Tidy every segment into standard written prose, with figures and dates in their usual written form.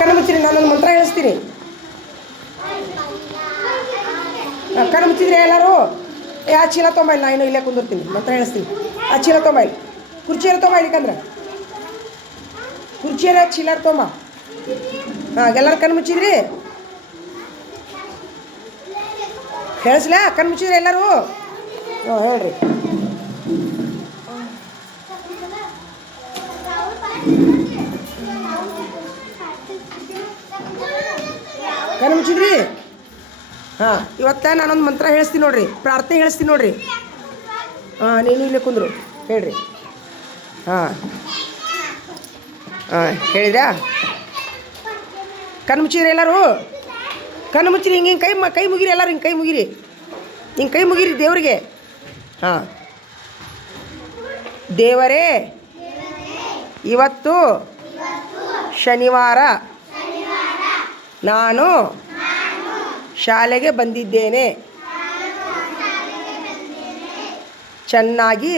ಕಣ್ಣು ಮುಚ್ಚಿರಿ, ನಾನೊಂದು ಮಂತ್ರ ಹೇಳಿಸ್ತೀನಿ. ಕಣ್ಣು ಮುಚ್ಚಿದ್ರೆ ಎಲ್ಲರೂ ಆ ಚೀಲ ತೊಂಬೈಲಿ, ನಾ ಇನ್ನೂ ಇಲ್ಲೇ ಕುಂದಿರ್ತೀನಿ, ಮಂತ್ರ ಹೇಳಿಸ್ತೀನಿ. ಆ ಚೀಲ ತೊಂಬೈಲಿ, ಕುರ್ಚಿಯರ ತೊಂಬೈಲಿಕಂದ್ರೆ ಕುರ್ಚಿಯರ ಚೀಲ ತೊಂಬ. ಹಾಂ, ಎಲ್ಲರೂ ಕಣ್ಣು ಮುಚ್ಚಿದ್ರಿ? ಹೇಳಿಸ್ಲ? ಕಣ್ಣು ಮುಚ್ಚಿದ್ರಿ ಎಲ್ಲರೂ? ಹ್ಞೂ, ಹೇಳ್ರಿ. ಕಣ್ಣು ಮುಚ್ಚಿದ್ರಿ? ಹಾಂ, ಇವತ್ತು ನಾನೊಂದು ಮಂತ್ರ ಹೇಳಿಸ್ತೀನಿ ನೋಡ್ರಿ, ಪ್ರಾರ್ಥನೆ ಹೇಳಿಸ್ತೀನಿ ನೋಡ್ರಿ. ಹಾಂ, ನೀನು ಇಲ್ಲೇ ಕುಂದ್ರು, ಹೇಳ್ರಿ. ಹಾಂ ಹಾಂ, ಹೇಳಿದ್ರಾ? ಕಣ್ಣು ಮುಚ್ಚಿದ್ರಿ ಎಲ್ಲರೂ? ಕಣ್ಣು ಮುಚ್ಚಿರಿ, ಹಿಂಗೆ ಹಿಂಗೆ ಕೈ ಮುಗಿರಿ, ಎಲ್ಲರೂ ಹಿಂಗೆ ಕೈ ಮುಗಿರಿ, ಹಿಂಗೆ ಕೈ ಮುಗಿರಿ ದೇವರಿಗೆ. ಹಾಂ, ದೇವರೇ, ಇವತ್ತು ಶನಿವಾರ, ನಾನು ಶಾಲೆಗೆ ಬಂದಿದ್ದೇನೆ. ಚೆನ್ನಾಗಿ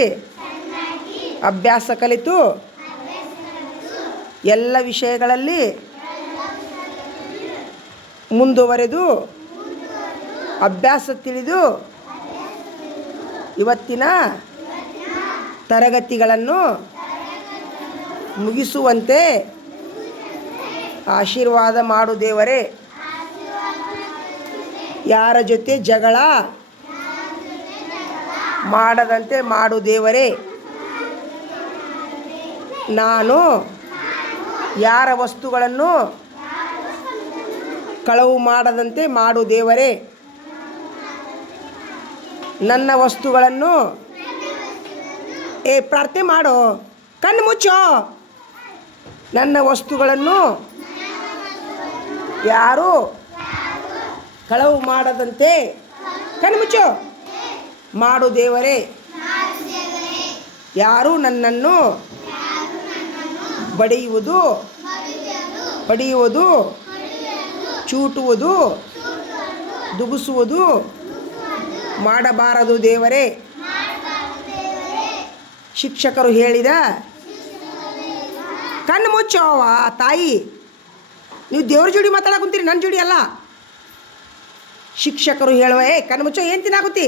ಅಭ್ಯಾಸ ಕಲಿತು ಎಲ್ಲ ವಿಷಯಗಳಲ್ಲಿ ಮುಂದುವರೆದು ಅಭ್ಯಾಸ ತಿಳಿದು ಇವತ್ತಿನ ತರಗತಿಗಳನ್ನು ಮುಗಿಸುವಂತೆ ಆಶೀರ್ವಾದ ಮಾಡು ದೇವರೇ. ಯಾರ ಜೊತೆ ಜಗಳ ಮಾಡದಂತೆ ಮಾಡು ದೇವರೇ. ನಾನು ಯಾರ ವಸ್ತುಗಳನ್ನು ಕಳವು ಮಾಡದಂತೆ ಮಾಡು ದೇವರೇ. ನನ್ನ ವಸ್ತುಗಳನ್ನು ಪ್ರಾರ್ಥನೆ ಮಾಡೋ, ಕಣ್ಣು ಮುಚ್ಚೋ. ನನ್ನ ವಸ್ತುಗಳನ್ನು ಯಾರು ಕಳವು ಮಾಡದಂತೆ ಕಣ್ಣು ಮುಚ್ಚೋ ಮಾಡು ದೇವರೇ. ಯಾರು ನನ್ನನ್ನು ಬಡಿಯುವುದು, ಚೂಟುವುದು, ದುಗುಸುವುದು ಮಾಡಬಾರದು ದೇವರೇ. ಶಿಕ್ಷಕರು ಹೇಳಿದ ಕಣ್ಣು ಮುಚ್ಚೋವ ತಾಯಿ. ನೀವು ದೇವ್ರ ಜೋಡಿ ಮಾತಾಡಕ್ಕೆ ಕುಂತೀರಿ, ನನ್ನ ಜೋಡಿ ಅಲ್ಲ. ಶಿಕ್ಷಕರು ಹೇಳುವ ಕಣ್ಣು ಮುಚ್ಚೋ, ಏನು ತಿನ್ನಾಗುತ್ತಿ,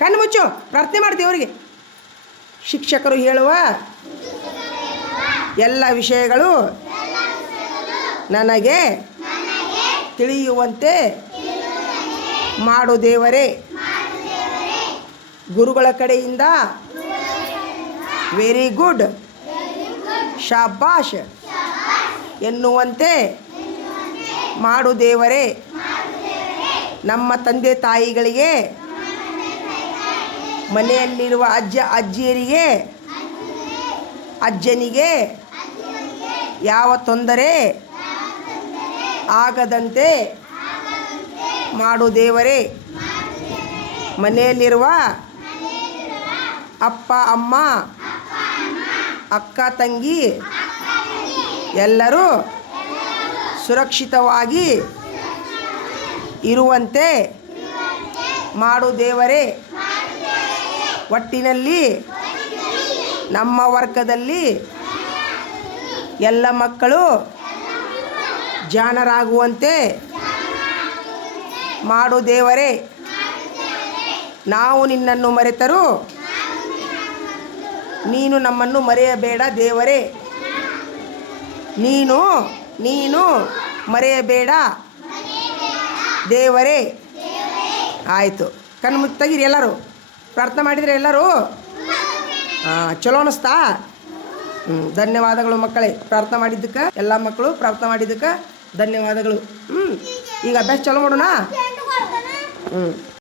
ಕಣ್ಣು ಮುಚ್ಚೋ, ಪ್ರಾರ್ಥನೆ ಮಾಡಿ ದೇವರಿಗೆ. ಶಿಕ್ಷಕರು ಹೇಳುವ ಎಲ್ಲ ವಿಷಯಗಳು ನನಗೆ ತಿಳಿಯುವಂತೆ ಮಾಡು ದೇವರೇ. ಗುರುಗಳ ಕಡೆಯಿಂದ ವೆರಿ ಗುಡ್, ಶಾಬಾಷ್ ಎನ್ನುವಂತೆ ಮಾಡು ದೇವರೇ. ನಮ್ಮ ತಂದೆ ತಾಯಿಗಳಿಗೆ, ಮನೆಯಲ್ಲಿರುವ ಅಜ್ಜಿಯರಿಗೆ, ಅಜ್ಜನಿಗೆ ಯಾವ ತೊಂದರೆ ಆಗದಂತೆ ಮಾಡು ದೇವರೇ. ಮನೆಯಲ್ಲಿರುವ ಅಪ್ಪ ಅಮ್ಮ, ಅಕ್ಕ ತಂಗಿ ಎಲ್ಲರೂ ಸುರಕ್ಷಿತವಾಗಿ ಇರುವಂತೆ ಮಾಡು ದೇವರೇ. ಒಟ್ಟಿನಲ್ಲಿ ನಮ್ಮ ವರ್ಗದಲ್ಲಿ ಎಲ್ಲ ಮಕ್ಕಳು ಜಾಣರಾಗುವಂತೆ ಮಾಡು ದೇವರೇ. ನಾವು ನಿನ್ನನ್ನು ಮರೆತರೂ ನೀನು ನಮ್ಮನ್ನು ಮರೆಯಬೇಡ ದೇವರೇ. ನೀನು ಮರೆಯಬೇಡ ದೇವರೇ. ಆಯಿತು, ಕಣ್ಣು ಮುಚ್ಚಿ ತೆಗೀರಿ ಎಲ್ಲರೂ. ಪ್ರಾರ್ಥನೆ ಮಾಡಿದರೆ ಎಲ್ಲರೂ? ಚಲೋ ಅನ್ನಿಸ್ತಾ? ಧನ್ಯವಾದಗಳು ಮಕ್ಕಳೇ, ಪ್ರಾರ್ಥನೆ ಮಾಡಿದ್ದಕ್ಕೆ. ಎಲ್ಲ ಮಕ್ಕಳು ಪ್ರಾರ್ಥನೆ ಮಾಡಿದ್ದಕ್ಕೆ ಧನ್ಯವಾದಗಳು. ಈಗ ಅಭ್ಯಾಸ ಚಲೋ ಮಾಡೋಣ.